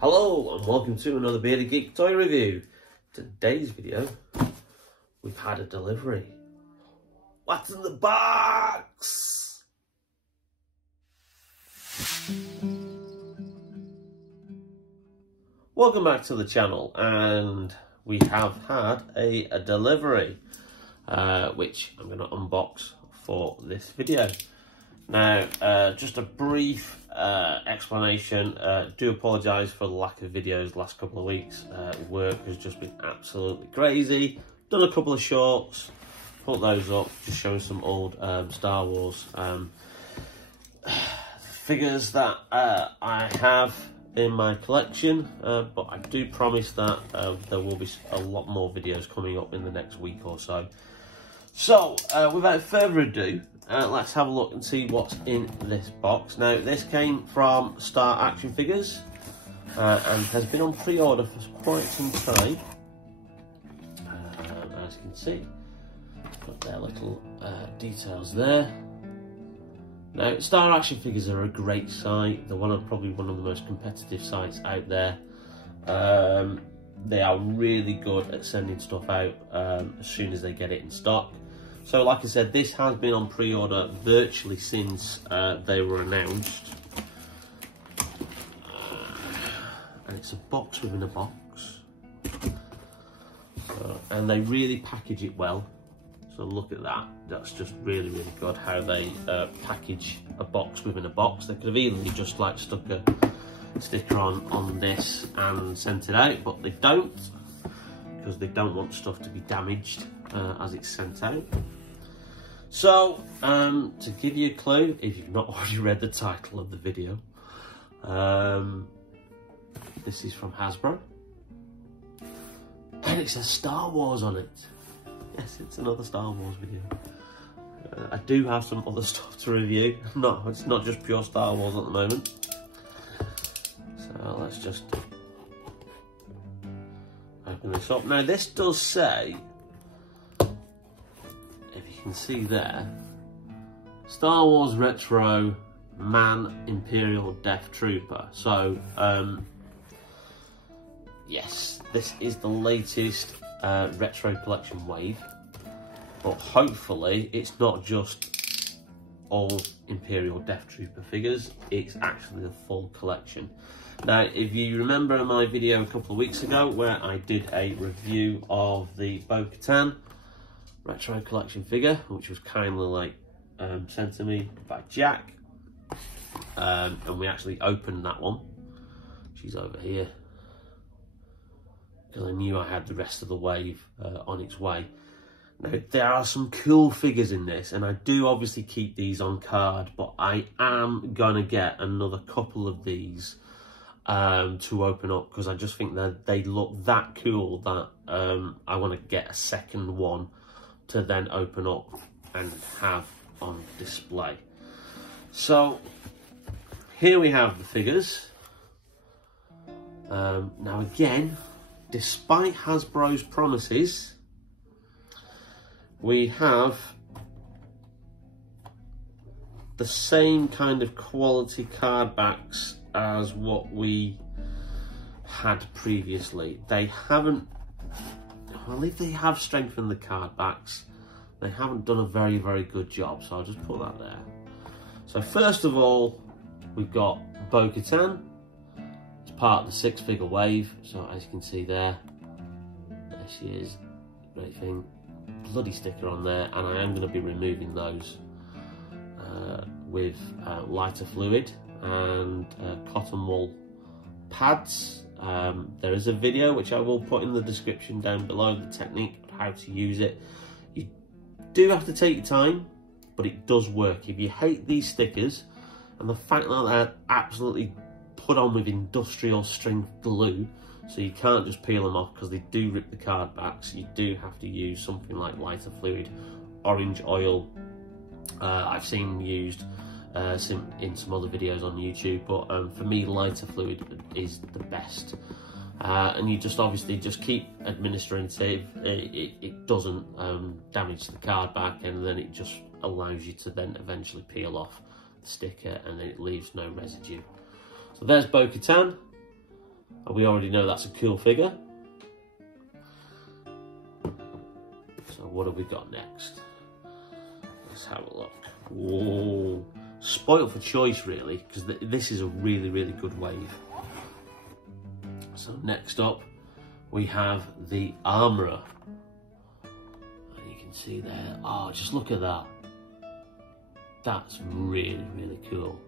Hello and welcome to another Bearded Geek toy review. Today's video, we've had a delivery. What's in the box? Welcome back to the channel, and we have had a delivery, which I'm going to unbox for this video. Now, just a brief explanation. Do apologise for the lack of videos the last couple of weeks. Work has just been absolutely crazy. Done a couple of shorts, put those up, just showing some old Star Wars figures that I have in my collection, but I do promise that there will be a lot more videos coming up in the next week or so. So, without further ado, let's have a look and see what's in this box. Now, this came from Star Action Figures and has been on pre-order for quite some time. As you can see, got their little details there. Now, Star Action Figures are a great site. They're probably one of the most competitive sites out there. They are really good at sending stuff out as soon as they get it in stock. So, like I said, this has been on pre-order virtually since they were announced. And it's a box within a box. And they really package it well. So look at that. That's just really, really good how they package a box within a box. They could have easily just like stuck a sticker on this and sent it out, but they don't, because they don't want stuff to be damaged as it's sent out. So, to give you a clue, if you've not already read the title of the video, this is from Hasbro, and it says Star Wars on it. Yes, it's another Star Wars video. I do have some other stuff to review. No, it's not just pure Star Wars at the moment. So let's just open this up. Now, this does say, if you can see there, Star Wars Retro Man Imperial Death Trooper. So, yes, this is the latest retro collection wave, but hopefully it's not just all Imperial Death Trooper figures, it's actually the full collection. Now, if you remember my video a couple of weeks ago where I did a review of the Bokeh retro collection figure, which was kindly like sent to me by Jack, and we actually opened that one. She's over here, because I knew I had the rest of the wave on its way. Now, there are some cool figures in this, and I do obviously keep these on card, but I am going to get another couple of these to open up, because I just think that they look that cool that I want to get a second one to then open up and have on display. So, here we have the figures. Now again, despite Hasbro's promises, we have the same kind of quality card backs as what we had previously. They haven't, well, if they have strengthened the card backs, they haven't done a very, very good job. So I'll just put that there. So first of all, we've got Socatano. It's part of the 6-figure wave. So as you can see there she is. Great thing. Bloody sticker on there, and I am going to be removing those with lighter fluid and cotton wool pads. There is a video which I will put in the description down below, the technique of how to use it. You do have to take your time, but it does work. If you hate these stickers and the fact that they're absolutely put on with industrial strength glue, so you can't just peel them off because they do rip the card backs, you do have to use something like lighter fluid, orange oil. I've seen used in some other videos on YouTube, but for me, lighter fluid is the best. And you just obviously just keep administering it. It doesn't damage the card back, and then it just allows you to then eventually peel off the sticker, and then it leaves no residue. So there's Bo-Katan. And we already know that's a cool figure. So what have we got next? Let's have a look. Whoa. Spoiled for choice, really, because this is a really, really good wave. So next up, we have the Armourer. And you can see there, oh, just look at that. That's really, really cool.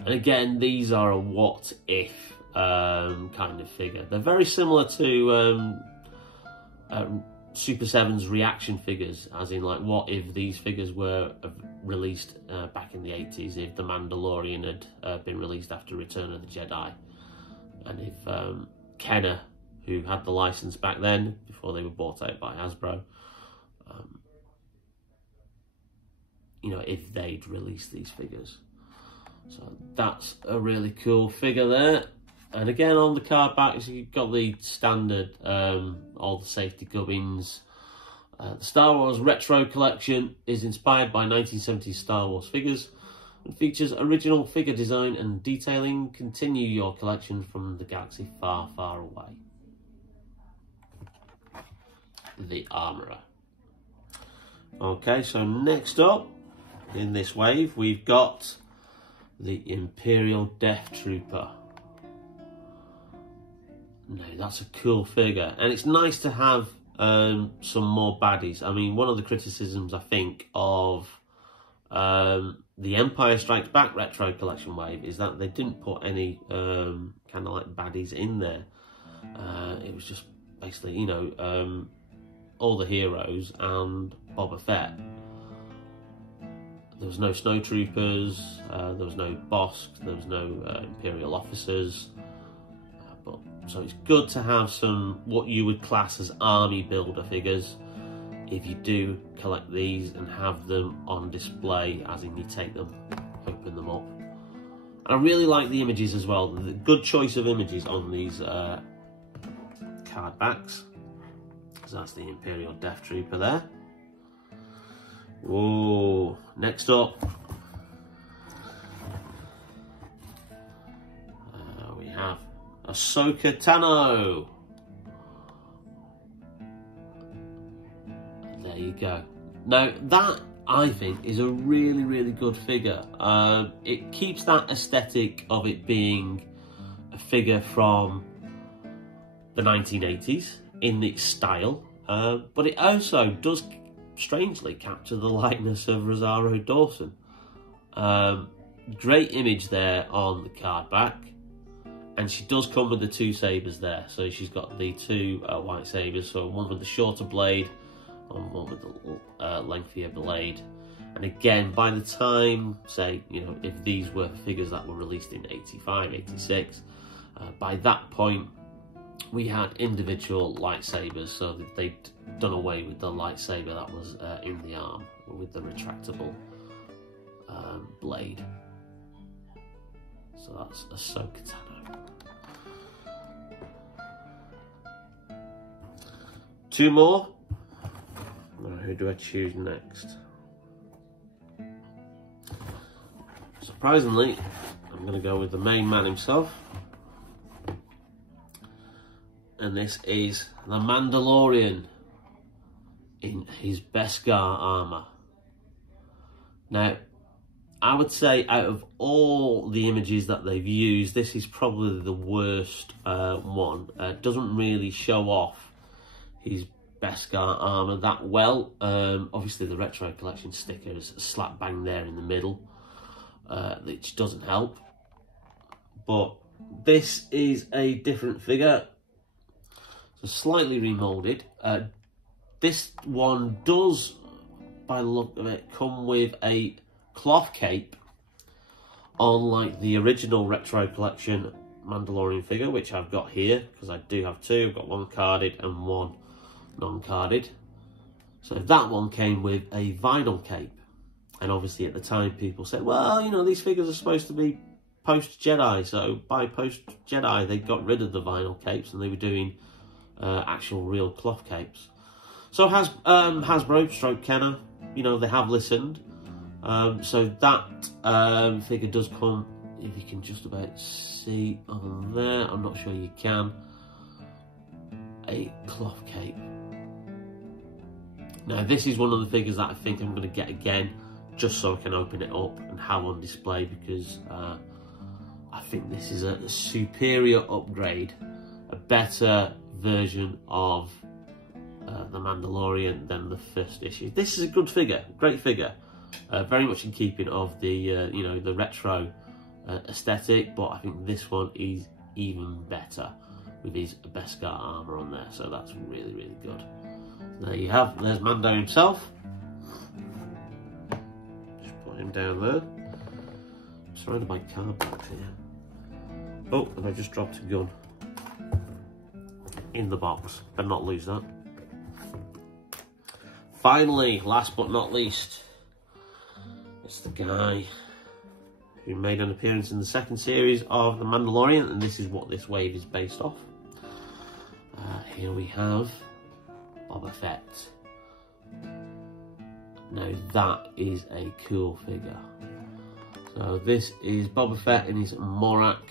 And again, these are a what if kind of figure. They're very similar to Super 7's reaction figures, as in like what if these figures were released back in the 80s, if The Mandalorian had been released after Return of the Jedi, and if Kenner, who had the license back then before they were bought out by Hasbro, you know, if they'd released these figures. So that's a really cool figure there. And again, on the card backs, you've got the standard, all the safety gubbins. The Star Wars Retro Collection is inspired by 1970s Star Wars figures and features original figure design and detailing. Continue your collection from the galaxy far, far away. The Armourer. Okay, so next up in this wave, we've got the Imperial Death Trooper. No, that's a cool figure, and it's nice to have some more baddies. I mean, one of the criticisms, I think, of the Empire Strikes Back Retro Collection wave is that they didn't put any kind of like baddies in there. It was just basically, you know, all the heroes and Boba Fett. There was no snowtroopers, there was no Bossk, there was no Imperial officers. So it's good to have some what you would class as army builder figures if you do collect these and have them on display, as in you take them, open them up. And I really like the images as well. The good choice of images on these card backs. So that's the Imperial Death Trooper there. Whoa, next up. We have a Socatano. There you go. Now that, I think, is a really, really good figure. It keeps that aesthetic of it being a figure from the 1980s in its style, but it also does strangely capture the likeness of Rosario Dawson. Great image there on the card back. And she does come with the two sabres there. So she's got the two white sabres. So one with the shorter blade and one with the lengthier blade. And again, by the time, say, you know, if these were figures that were released in 85, 86, by that point, we had individual lightsabers. So that they'd done away with the lightsaber that was in the arm with the retractable blade. So that's a Socatano. Two more. Now, who do I choose next? Surprisingly, I'm going to go with the main man himself. And this is the Mandalorian in his Beskar armour. Now, I would say out of all the images that they've used, this is probably the worst one. It doesn't really show off his Beskar armour that well. Obviously the Retro Collection sticker is slap bang there in the middle, which doesn't help. But this is a different figure. So slightly remoulded. This one does, by the look of it, come with a cloth cape, unlike the original Retro Collection Mandalorian figure, which I've got here, because I do have two. I've got one carded and one non-carded. So that one came with a vinyl cape. And obviously at the time people said, well, you know, these figures are supposed to be post-Jedi. So by post-Jedi, they got rid of the vinyl capes and they were doing actual real cloth capes. So Hasbro, stroke Kenner, you know, they have listened. So that figure does come if you can just about see on there, I'm not sure you can, a cloth cape. Now this is one of the figures that I think I'm going to get again, just so I can open it up and have on display, because I think this is a superior upgrade, a better version of the Mandalorian than the first issue. This is a good figure, great figure, very much in keeping of the you know, the retro aesthetic, but I think this one is even better with his Beskar armor on there, so that's really, really good. There you have, there's Mando himself. Just put him down there. I'm surrounded by cardboard here. Oh, and I just dropped a gun in the box. Better not lose that. Finally, last but not least, it's the guy who made an appearance in the second series of The Mandalorian, and this is what this wave is based off. Here we have Boba Fett. Now that is a cool figure. So this is Boba Fett in his Morak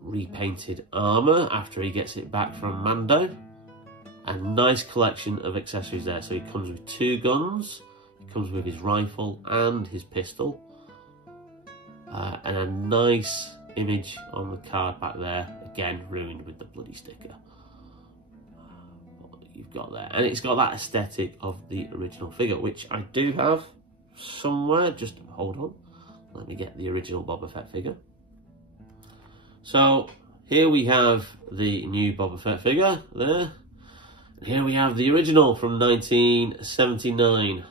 repainted armor after he gets it back from Mando. A nice collection of accessories there. So he comes with 2 guns, he comes with his rifle and his pistol, and a nice image on the card back there, again ruined with the bloody sticker. You've got there, and it's got that aesthetic of the original figure, which I do have somewhere. Just hold on, let me get the original Boba Fett figure. So here we have the new Boba Fett figure there, and here we have the original from 1979.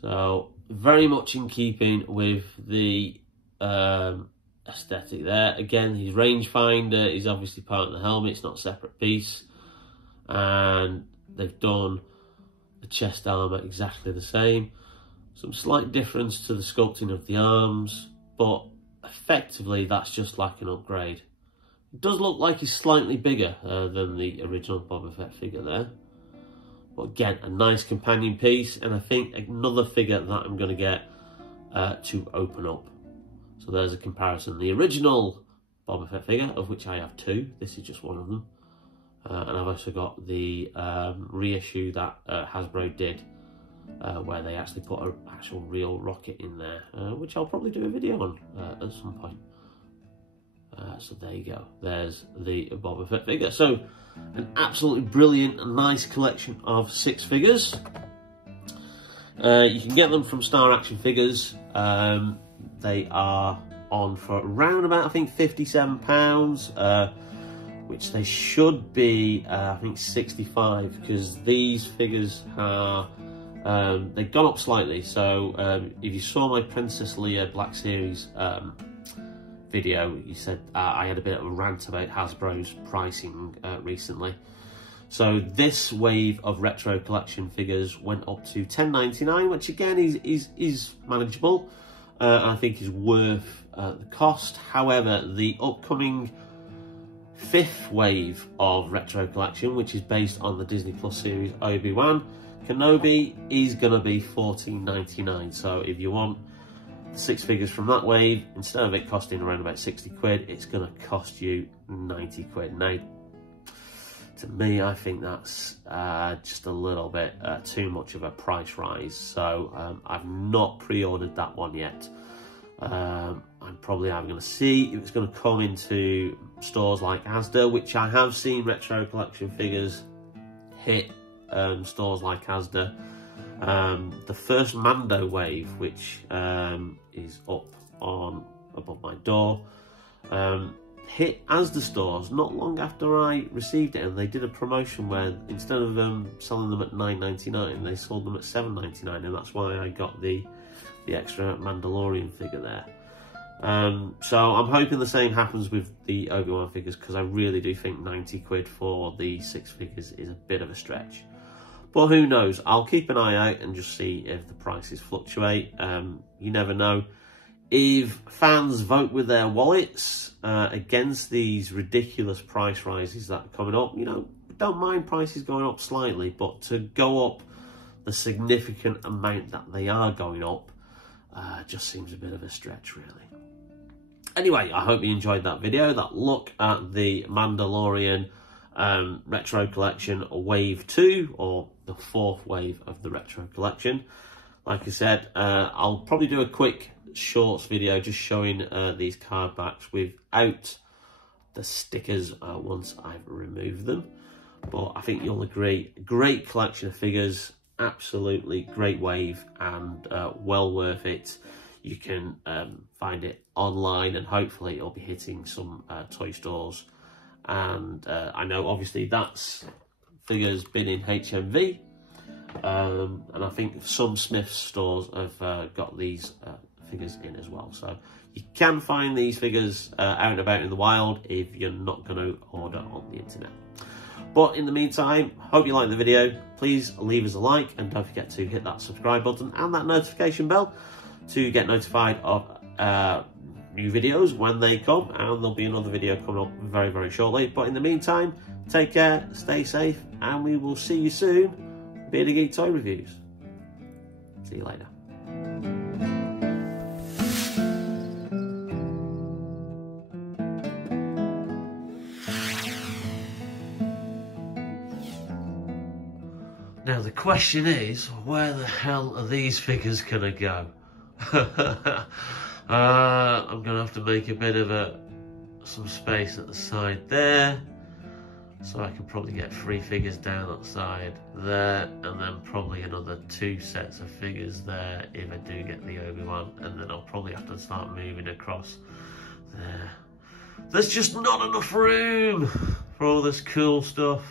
So very much in keeping with the aesthetic there. Again, his rangefinder is obviously part of the helmet, it's not a separate piece. And they've done the chest armour exactly the same. Some slight difference to the sculpting of the arms, but effectively that's just like an upgrade. It does look like he's slightly bigger than the original Boba Fett figure there. But again, a nice companion piece, and I think another figure that I'm going to get to open up. So there's a comparison. The original Boba Fett figure, of which I have 2, this is just one of them. And I've also got the reissue that Hasbro did, where they actually put an actual real rocket in there, which I'll probably do a video on at some point. So there you go, there's the Boba Fett figure. So an absolutely brilliant and nice collection of 6 figures. You can get them from Star Action Figures. They are on for around about, I think, £57. Which they should be, I think, 65, because these figures are, they've gone up slightly. So if you saw my Princess Leia Black Series video, you said I had a bit of a rant about Hasbro's pricing recently. So this wave of retro collection figures went up to $10.99, which again is manageable, and I think is worth the cost. However, the upcoming 5th wave of retro collection, which is based on the Disney Plus series Obi-Wan Kenobi, is going to be $14.99. So if you want 6 figures from that wave, instead of it costing around about 60 quid, it's going to cost you 90 quid. Now, to me, I think that's just a little bit too much of a price rise. So I've not pre-ordered that one yet. I'm probably going to see if it's going to come into stores like Asda, which I have seen retro collection figures hit stores like Asda. The first Mando wave, which is up on above my door, hit Asda stores not long after I received it, and they did a promotion where instead of selling them at $9.99, they sold them at $7.99, and that's why I got the extra Mandalorian figure there. So I'm hoping the same happens with the Obi-Wan figures, because I really do think 90 quid for the 6 figures is a bit of a stretch. But who knows, I'll keep an eye out and just see if the prices fluctuate. You never know. If fans vote with their wallets against these ridiculous price rises that are coming up, you know, don't mind prices going up slightly, but to go up the significant amount that they are going up, just seems a bit of a stretch, really. Anyway, I hope you enjoyed that video, that look at the Mandalorian Retro Collection Wave 2, or the 4th wave of the Retro Collection. Like I said, I'll probably do a quick shorts video just showing these card backs without the stickers once I've removed them. But I think you'll agree, great collection of figures, absolutely great wave, and well worth it. You can find it online, and hopefully it'll be hitting some toy stores. And I know obviously that's figures been in HMV, and I think some Smith's stores have got these figures in as well. So you can find these figures out and about in the wild if you're not going to order on the internet. But in the meantime, hope you liked the video. Please leave us a like, and don't forget to hit that subscribe button and that notification bell to get notified of new videos when they come, and there'll be another video coming up very, very shortly. But in the meantime, take care, stay safe, and we will see you soon. Beard and Geek Toy Reviews. See you later. Now the question is, where the hell are these figures gonna go? I'm gonna have to make a bit of some space at the side there, so I can probably get 3 figures down that side there, and then probably another 2 sets of figures there if I do get the Obi-Wan, and then I'll probably have to start moving across there. There's just not enough room for all this cool stuff.